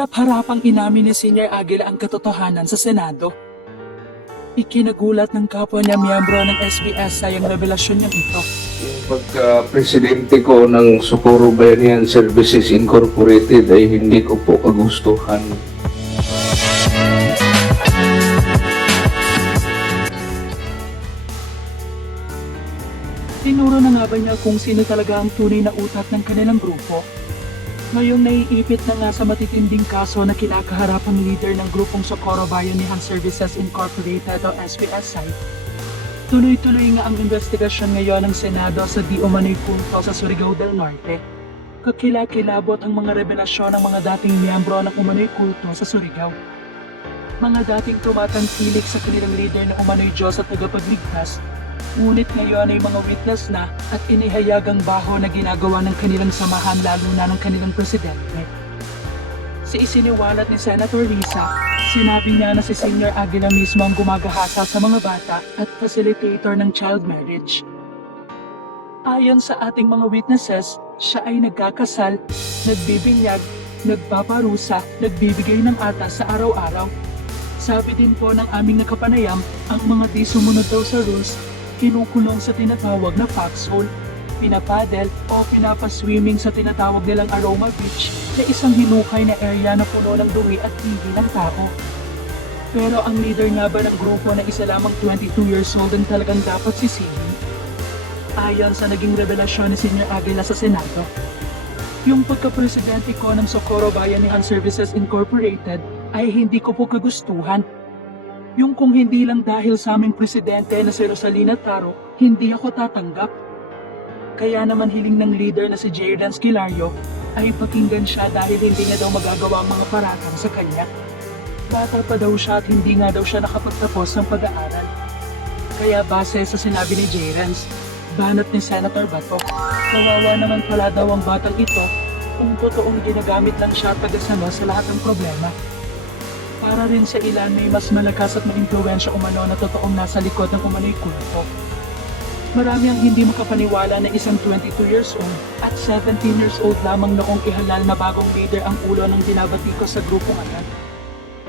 Harap-harapang inamin ni Senior Aguila ang katotohanan sa Senado. Ikinagulat ng kapwa niya miyembro ng SBS ang revelasyon niyang ito. Yung pagka-presidente ko ng Socorro Bayanihan Services Incorporated ay hindi ko po kagustuhan. Tinuro na nga ba niya kung sino talaga ang tunay na utak ng kanilang grupo? Ngayong naiipit na nga sa matitinding kaso na kinakaharap ang leader ng grupong Socorro Bayanihan Services Incorporated o SBSI, tuloy-tuloy nga ang investigasyon ngayon ng Senado sa di umano'y punto sa Surigao del Norte. Kakilakilabot ang mga revelasyon ng mga dating miyembro ng umano'y kulto sa Surigao. Mga dating tumatangkilik sa kanilang leader na umano'y Diyos at tagapagligtas, ngunit ngayon ay mga witness na at inihayagang baho na ginagawa ng kanilang samahan lalo na ng kanilang presidente. Sa isiniwalat ni Senator Risa, sinabi niya na si Senior Aguila mismo ang gumagahasa sa mga bata at facilitator ng child marriage. Ayon sa ating mga witnesses, siya ay nagkakasal, nagbibinyag, nagpaparusa, nagbibigay ng atas sa araw-araw. Sabi din po ng aming nakapanayam, ang mga di sumunod daw sa rules, kinukulong sa tinatawag na foxhole, pinapadel o pinapaswimming sa tinatawag nilang Aroma Beach na isang hinukay na area na puno ng dumi at hindi ng tao. Pero ang leader nga ba ng grupo na isa lamang 22 years old ang talagang dapat sisihin? Ayon sa naging revelasyon ni Senior Aguila sa Senado, yung pagka-presidente ko ng Socorro Bayanihan Services Incorporated ay hindi ko po kagustuhan. Yung kung hindi lang dahil sa aming presidente na si Rosalina Taro, hindi ako tatanggap. Kaya naman hiling ng leader na si Jayden Esquilario ay pakinggan siya dahil hindi niya daw magagawa ang mga paratang sa kanya. Bata pa daw siya at hindi nga daw siya nakapagtapos ng pag-aaral. Kaya base sa sinabi ni Jayden, banat ni Senator Bato, kawawa naman pala daw ang batang ito kung totoong ginagamit lang siya at tagasama sa lahat ng problema. Para rin sa ilan may mas malakas at maimpluwensya umano na totoong nasa likod ng umano'y kulto. Marami ang hindi makapaniwala na isang 22 years old at 17 years old lamang noong ihalal na bagong leader ang ulo ng dinabatiko sa grupong ayan.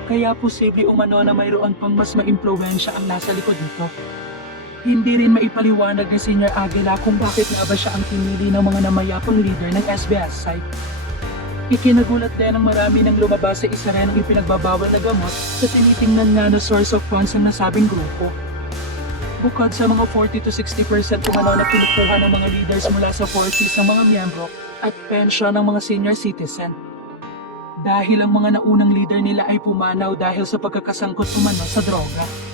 Kaya posible umano na mayroon pang mas maimpluwensya ang nasa likod nito. Hindi rin maipaliwanag ni Senior Aguila kung bakit nga ba siya ang pinili ng mga namayapang leader ng SBSI. Ikinagulat din ng marami nang lumabas sa isa rin ang ipinagbabawal na gamot sa tinitingnan nga na source of funds ng nasabing grupo. Bukod sa mga 40-60% umano na pinukuha ng mga leaders mula sa 40s ng mga miyembro at pensyon ng mga senior citizen. Dahil ang mga naunang leader nila ay pumanaw dahil sa pagkakasangkot umano sa droga.